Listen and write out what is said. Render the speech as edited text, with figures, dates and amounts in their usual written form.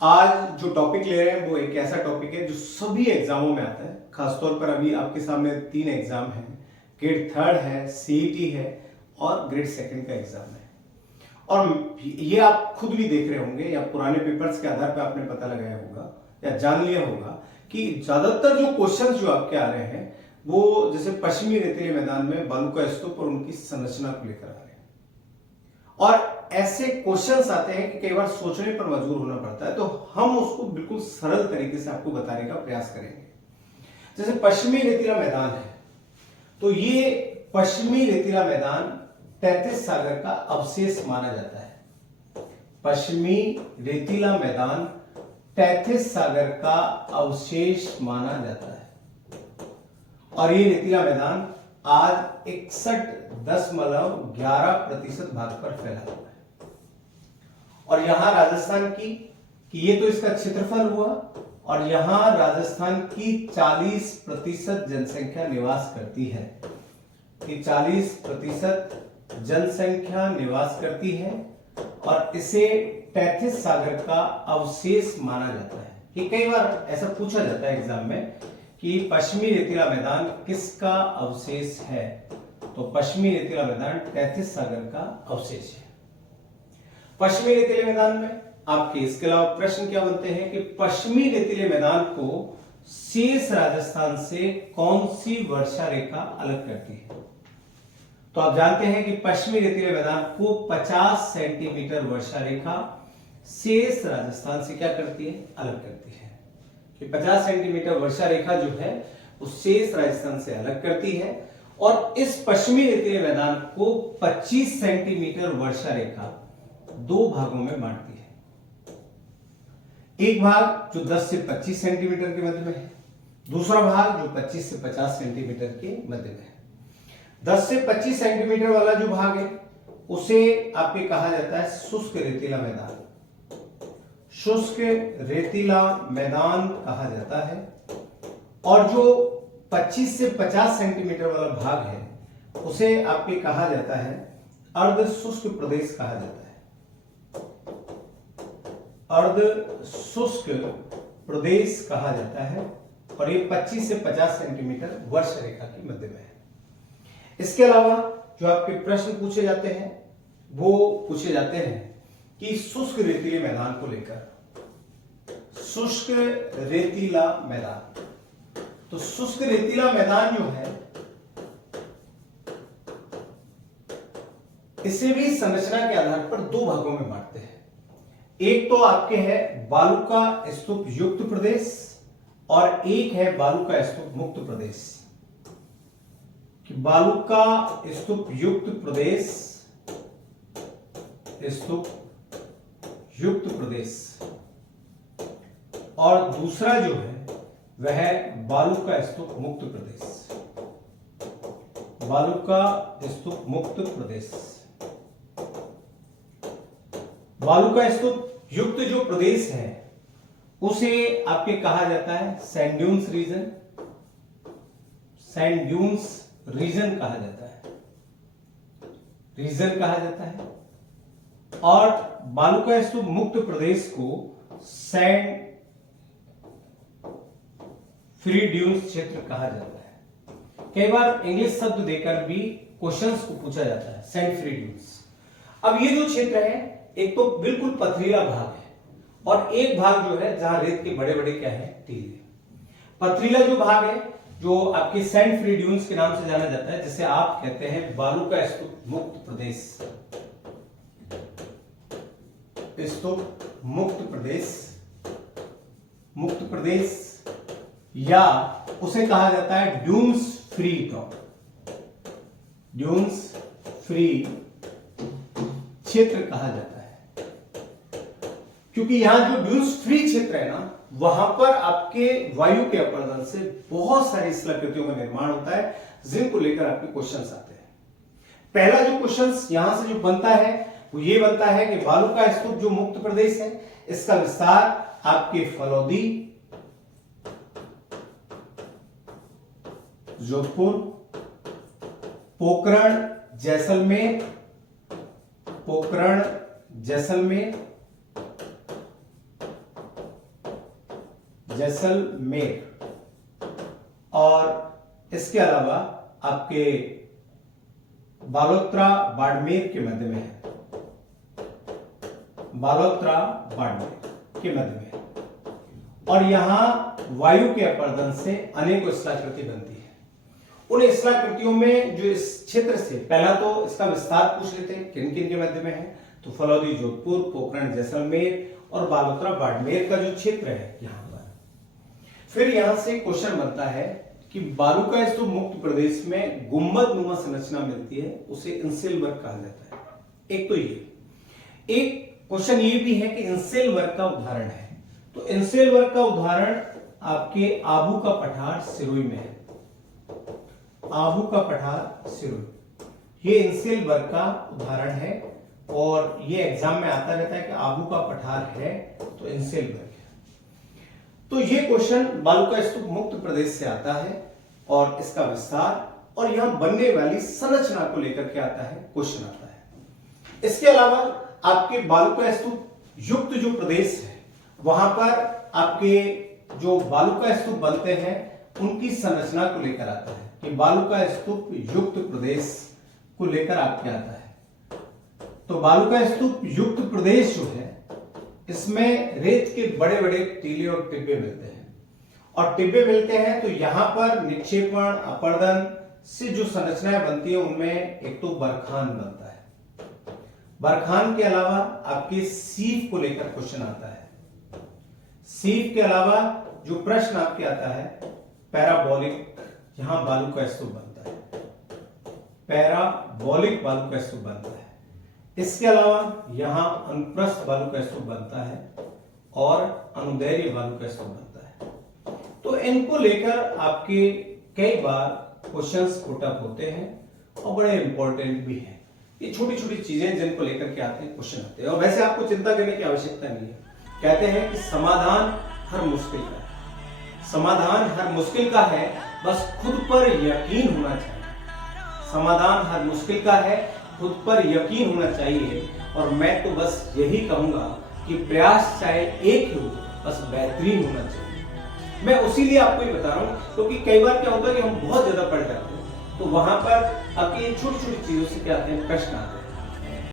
आज जो टॉपिक ले रहे हैं वो एक ऐसा टॉपिक है जो सभी एग्जामों में आता है। खासतौर पर अभी आपके सामने 3 एग्जाम हैं, ग्रेड 3 है, सीईटी है और ग्रेड 2 का एग्जाम है। और ये आप खुद भी देख रहे होंगे या पुराने पेपर्स के आधार पर आपने पता लगाया होगा या जान लिया होगा कि ज्यादातर जो क्वेश्चंस जो आपके आ रहे हैं वो जैसे पश्चिमी रेतीले मैदान में बालू का स्तूप और उनकी संरचना को लेकर आ रहे हैं। और ऐसे क्वेश्चंस आते हैं कि कई बार सोचने पर मजबूर होना पड़ता है, तो हम उसको बिल्कुल सरल तरीके से आपको बताने का प्रयास करेंगे। जैसे पश्चिमी रेतीला मैदान है, तो ये पश्चिमी रेतीला मैदान 33 सागर का अवशेष माना जाता है। पश्चिमी रेतीला मैदान 33 सागर का अवशेष माना जाता है और ये रेतीला मैदान आज 61.11% भाग पर फैला हुआ है। और यहां राजस्थान कि ये तो इसका क्षेत्रफल हुआ, और यहां राजस्थान की 40% जनसंख्या निवास करती है। कि 40% जनसंख्या निवास करती है और इसे 33 सागर का अवशेष माना जाता है। कि कई बार ऐसा पूछा जाता है एग्जाम में कि पश्चिमी रेतीला मैदान किसका अवशेष है, तो पश्चिमी रेतीला मैदान 33 सागर का अवशेष है। पश्चिमी रेतीले मैदान में आपके इसके अलावा प्रश्न क्या बनते हैं कि पश्चिमी रेतीले मैदान को शेष राजस्थान से कौन सी वर्षा रेखा अलग करती है। तो आप जानते हैं कि पश्चिमी रेतीले मैदान को 50 सेंटीमीटर वर्षा रेखा शेष राजस्थान से क्या करती है, अलग करती है। कि 50 सेंटीमीटर वर्षा रेखा जो है वो शेष राजस्थान से अलग करती है और इस पश्चिमी रेतीले मैदान को 25 सेंटीमीटर वर्षा रेखा 2 भागों में बांटती है। एक भाग जो 10 से 25 सेंटीमीटर के मध्य में है, दूसरा भाग जो 25 से 50 सेंटीमीटर के मध्य में है। 10 से 25 सेंटीमीटर वाला जो भाग है उसे आपके कहा जाता है शुष्क रेतीला मैदान। शुष्क रेतीला मैदान कहा जाता है। और जो 25 से 50 सेंटीमीटर वाला भाग है उसे आपके कहा जाता है अर्ध शुष्क प्रदेश कहा जाता है। अर्ध शुष्क प्रदेश कहा जाता है और ये 25 से 50 सेंटीमीटर वर्षा रेखा के मध्य में है। इसके अलावा जो आपके प्रश्न पूछे जाते हैं वो पूछे जाते हैं कि शुष्क रेतीले मैदान को लेकर। शुष्क रेतीला मैदान, तो शुष्क रेतीला मैदान जो है इसे भी संरचना के आधार पर 2 भागों में बांटते हैं। एक तो आपके है बालू का स्तूप युक्त प्रदेश और एक है बालू का स्तूप मुक्त प्रदेश। कि बालू का स्तूप युक्त प्रदेश, स्तूप युक्त प्रदेश, और दूसरा जो है वह बालू का स्तूप मुक्त प्रदेश। बालू का स्तूप मुक्त प्रदेश। बालू का स्तूप युक्त जो प्रदेश है उसे आपके कहा जाता है sand dunes region. Sand dunes region कहा जाता है, रीजन कहा जाता है। और बालू का स्तूप मुक्त प्रदेश को सैंड फ्री ड्यून्स क्षेत्र कहा जाता है। कई बार इंग्लिश शब्द देकर भी क्वेश्चंस को पूछा जाता है, सैंड फ्री ड्यून्स। अब ये जो क्षेत्र है एक तो बिल्कुल पथरीला भाग है और एक भाग जो है जहां रेत के बड़े बड़े क्या है, टीले। पथरीला जो भाग है जो आपके सैंड फ्री ड्यून्स के नाम से जाना जाता है, जिसे आप कहते हैं बालू का स्तूप मुक्त प्रदेश। स्तूप मुक्त प्रदेश, मुक्त प्रदेश, या उसे कहा जाता है dunes free zone. Dunes free क्षेत्र कहा जाता है क्योंकि यहां जो ड्यून्स फ्री क्षेत्र है ना वहां पर आपके वायु के अपरदन से बहुत सारी स्थलाकृतियों का निर्माण होता है जिनको लेकर आपके क्वेश्चंस आते हैं। पहला जो क्वेश्चंस यहां से जो बनता है वो ये बनता है कि बालू का स्तूप जो मुक्त प्रदेश है इसका विस्तार आपके फलौदी, जोधपुर, पोखरण, जैसलमेर, पोखरण, जैसलमेर जैसलमेर, और इसके अलावा आपके बालोतरा बाड़मेर के मध्य में है, बालोतरा बाड़मेर के मध्य में है। और यहां वायु के अपर्दन से अनेकों स्थलाकृति बनती है। उन स्थलाकृतियों में जो इस क्षेत्र से, पहला तो इसका विस्तार पूछ लेते हैं, किन किन के मध्य में है, तो फलौदी जोधपुर, पोखरण जैसलमेर और बालोतरा बाड़मेर का जो क्षेत्र है यहां पर। फिर यहां से क्वेश्चन बनता है कि बालू का स्तूप मुक्त प्रदेश में गुंबद नुमा संरचना मिलती है, उसे इंसेल वर्क कहा जाता है। एक तो ये, एक क्वेश्चन ये भी है कि इंसेल वर्क का उदाहरण है, तो इंसेल वर्क का उदाहरण आपके आबू का पठार सिरोही में है, आबू का पठार सिरोही, ये इंसेल वर्क का उदाहरण है। और ये एग्जाम में आता रहता है कि आबू का पठार है तो इंसेल वर्क है। तो ये क्वेश्चन बालू का स्तूप मुक्त प्रदेश से आता है और इसका विस्तार और यहां बनने वाली संरचना को लेकर के आता है, क्वेश्चन आता है। इसके अलावा आपके बालू का स्तूप युक्त जो प्रदेश है वहां पर आपके जो बालू का स्तूप बनते हैं उनकी संरचना को लेकर आता है कि बालू का स्तूप युक्त प्रदेश को लेकर आपके आता है। तो बालू का स्तूप युक्त प्रदेश जो है इसमें रेत के बड़े बड़े टीले और टिब्बे मिलते हैं, और टिब्बे मिलते हैं तो यहां पर निक्षेपण अपर्दन से जो संरचनाएं बनती है उनमें एक तो बरखान बनता है। बरखान के अलावा आपके सीफ को लेकर क्वेश्चन आता है। सीफ के अलावा जो प्रश्न आपके आता है पैराबोलिक, यहां बालू का स्तूप बनता है, पैराबोलिक बालू का स्तूप बनता है। इसके अलावा यहां अनुप्रस्थ बालू का स्तूप बनता है और अनुदैर्घ्य बालू का स्तूप बनता है। तो इनको लेकर आपके कई बार क्वेश्चंस पुट अप होते हैं और बड़े इंपॉर्टेंट भी हैं। ये छोटी छोटी चीजें जिनको लेकर के आते हैं, क्वेश्चन आते हैं, और वैसे आपको चिंता करने की आवश्यकता नहीं है। कहते हैं कि समाधान हर मुश्किल का है, समाधान हर मुश्किल का है, बस खुद पर यकीन होना चाहिए। समाधान हर मुश्किल का है, खुद पर यकीन होना चाहिए। और मैं तो बस यही कहूंगा कि प्रयास चाहे एक ही हो, बस बेहतरीन होना चाहिए। मैं उसी लिए आपको ये बता रहा हूं क्योंकि कई बार क्या होता है कि हम बहुत ज्यादा पढ़ जाते हैं तो वहां पर आपकी छोटी छोटी चीजों से क्या आते हैं, प्रश्न आते हैं।